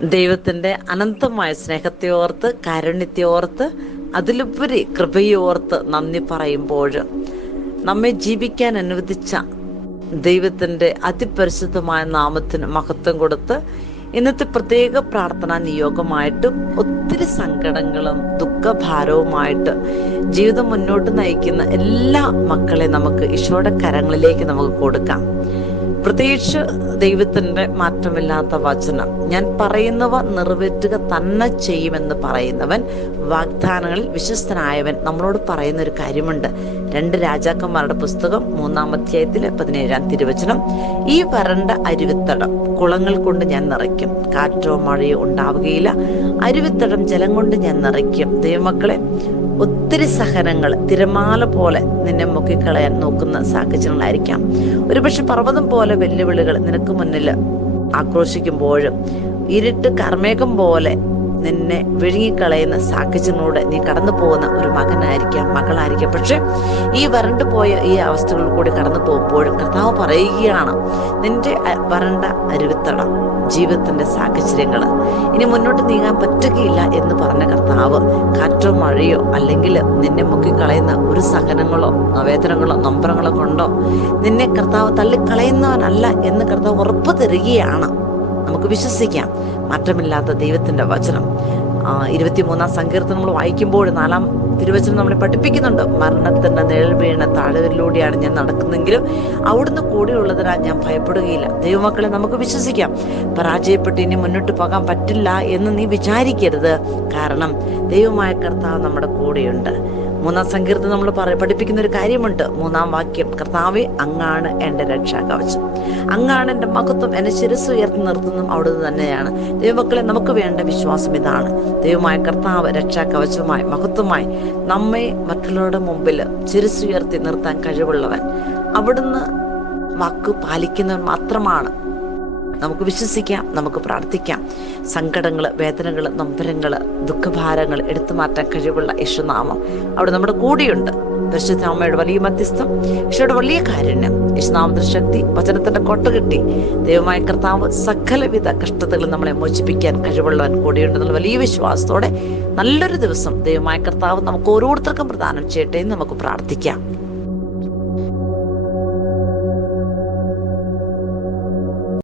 ദൈവത്തിൻ്റെ അനന്തമായ സ്നേഹത്തെ ഓർത്ത്, കാരുണ്യത്തെ ഓർത്ത്, അതിലുപരി കൃപയോർത്ത് നന്ദി പറയുമ്പോൾ നമ്മെ ജീവിക്കാൻ അനുവദിച്ച ദൈവത്തിൻ്റെ അതിപരിശുദ്ധമായ നാമത്തിന് മഹത്വം കൊടുത്ത് ഇന്നത്തെ പ്രത്യേക പ്രാർത്ഥനാ നിയോഗമായിട്ടും ഒത്തിരി സങ്കടങ്ങളും ദുഃഖഭാരവുമായിട്ട് ജീവിതം മുന്നോട്ട് നയിക്കുന്ന എല്ലാ മക്കളെ നമുക്ക് ഈശോയുടെ കരങ്ങളിലേക്ക് നമുക്ക് കൊടുക്കാം. പ്രത്യേകിച്ച് ദൈവത്തിൻ്റെ മാറ്റമില്ലാത്ത വചനം, ഞാൻ പറയുന്നവ നിറവേറ്റുക തന്നെ ചെയ്യുമെന്ന് പറയുന്നവൻ, വാഗ്ദാനങ്ങളിൽ വിശ്വസ്തനായവൻ നമ്മളോട് പറയുന്ന ഒരു കാര്യമുണ്ട്. 2 രാജാക്കന്മാരുടെ പുസ്തകം 3-ാം അധ്യായത്തിലെ 17-ാം തിരുവചനം, ഈ വരണ്ട അരുവിത്തടം കുളങ്ങൾ കൊണ്ട് ഞാൻ നിറയ്ക്കും, കാറ്റോ മഴയോ ഉണ്ടാവുകയില്ല, അരുവിത്തടം ജലം കൊണ്ട് ഞാൻ നിറയ്ക്കും. ദൈവമക്കളെ, ഒത്തിരി സഹനങ്ങൾ തിരമാല പോലെ നിന്നെ മുക്കിക്കളയാൻ നോക്കുന്ന സാഹചര്യങ്ങളായിരിക്കാം. ഒരുപക്ഷെ പർവ്വതം പോലെ വെല്ലുവിളികൾ നിനക്ക് മുന്നിൽ ആക്രോശിക്കുമ്പോഴും, ഇരുട്ട് കർമേഘം പോലെ നിന്നെ വിഴുങ്ങിക്കളയുന്ന സാഹചര്യങ്ങളോടെ നീ കടന്നു പോകുന്ന ഒരു മകനായിരിക്കാം, മകളായിരിക്കാം. പക്ഷെ ഈ വരണ്ടു പോയ ഈ അവസ്ഥകളിൽ കൂടി കടന്നു പോകുമ്പോഴും കർത്താവ് പറയുകയാണ്, നിന്റെ വരണ്ട അരുവിത്തടം ജീവിതത്തിന്റെ സാഹചര്യങ്ങൾ ഇനി മുന്നോട്ട് നീങ്ങാൻ പറ്റുകയില്ല എന്ന് പറഞ്ഞ കർത്താവ് കാറ്റോ മഴയോ അല്ലെങ്കിൽ നിന്നെ മുക്കിക്കളയുന്ന ഒരു സഹനങ്ങളോ വേദനകളോ നൊമ്പരങ്ങളോ കൊണ്ടോ നിന്നെ കർത്താവ് തള്ളിക്കളയുന്നവനല്ല എന്ന് കർത്താവ് ഉറപ്പ് തരികയാണ്. നമുക്ക് വിശ്വസിക്കാം. മാറ്റമില്ലാത്ത ദൈവത്തിന്റെ വചനം 23-ാം സങ്കീർത്തനം നമ്മൾ വായിക്കുമ്പോൾ 4-ാം തിരുവചനം നമ്മളെ പഠിപ്പിക്കുന്നുണ്ട്. മരണത്തിന്റെ നിഴൽ വീണ താഴ്വരയിലൂടെയാണ് ഞാൻ നടക്കുന്നെങ്കിലും അവിടുന്ന് കൂടെയുള്ളതിനാൽ ഞാൻ ഭയപ്പെടുകയില്ല. ദൈവമക്കളെ, നമുക്ക് വിശ്വസിക്കാം. പരാജയപ്പെട്ട് ഇനി മുന്നോട്ട് പോകാൻ പറ്റില്ല എന്ന് നീ വിചാരിക്കരുത്. കാരണം ദൈവമായ കർത്താവ് നമ്മുടെ കൂടെയുണ്ട്. 3-ാം സങ്കീർത്തനം നമ്മൾ പഠിപ്പിക്കുന്ന ഒരു കാര്യമുണ്ട്. 3-ാം വാക്യം, കർത്താവേ, അങ്ങാണ് എൻ്റെ രക്ഷാകവചം, അങ്ങാണ് എൻ്റെ മഹത്വം, എന്നെ ശിരസ്സ് ഉയർത്തി നിർത്തുന്നതും അവിടുന്ന് തന്നെയാണ്. ദൈവമക്കളെ, നമുക്ക് വേണ്ട വിശ്വാസം ഇതാണ്. ദൈവമായ കർത്താവ് രക്ഷാകവചമായി മഹത്വമായി നമ്മെ മറ്റുള്ളവരുടെ മുമ്പിൽ ശിരസ്സ് ഉയർത്തി നിർത്താൻ കഴിവുള്ളവൻ. അവിടുന്ന് വാക്ക് പാലിക്കുന്നവൻ മാത്രമാണ്. നമുക്ക് വിശ്വസിക്കാം, നമുക്ക് പ്രാർത്ഥിക്കാം. സങ്കടങ്ങൾ, വേദനകൾ, നൊമ്പരങ്ങൾ, ദുഃഖഭാരങ്ങൾ എടുത്തു മാറ്റാൻ കഴിവുള്ള യേശുനാമം അവിടെ നമ്മുടെ കൂടെയുണ്ട്. പരിശുദ്ധ അമ്മയുടെ വലിയ മധ്യസ്ഥം, ഈശോയുടെ വലിയ കാരുണ്യം, യേശുനാമത്തിന്റെ ശക്തി, വചനത്തിന്റെ കൊട്ട കിട്ടി ദൈവമായ കർത്താവ് സകലവിധ കഷ്ടതകളും നമ്മളെ മോചിപ്പിക്കാൻ കഴിവുള്ളവൻ കൂടെയുണ്ടെന്നുള്ള വലിയ വിശ്വാസത്തോടെ നല്ലൊരു ദിവസം ദൈവമായ കർത്താവ് നമുക്ക് ഓരോരുത്തർക്കും പ്രദാനം ചെയ്യട്ടെ എന്ന് നമുക്ക് പ്രാർത്ഥിക്കാം.